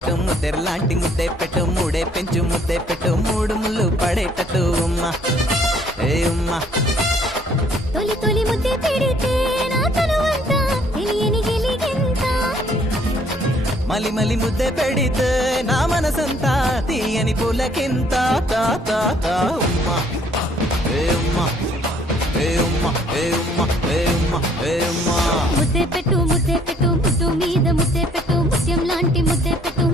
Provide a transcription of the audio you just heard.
ముద్దెర్లాంటి ముద్దే పెట్టు మూడే పెంచు ముద్దే పెట్టు మూడు ముళ్ళు పడేటట్టు ఉమ్మా ఏ ఉమ్మా తొలి తొలి ముద్దే పెడితే నా తనువంతా తెలియని గిలిగింత మలి మలి ముద్దే పెడితే నా మనసంతా తీయని పులకింత తా తా తా ఉమ్మా ఏ ఉమ్మా ఏ ఉమ్మా ఏ ఉమ్మా ఏ ఉమ్మా ఏ ఉమ్మా ముద్దే పెట్టు ముద్దు మీద ముద్దే పెట్టు ముత్యం లాంటి ముద్దే పెట్టు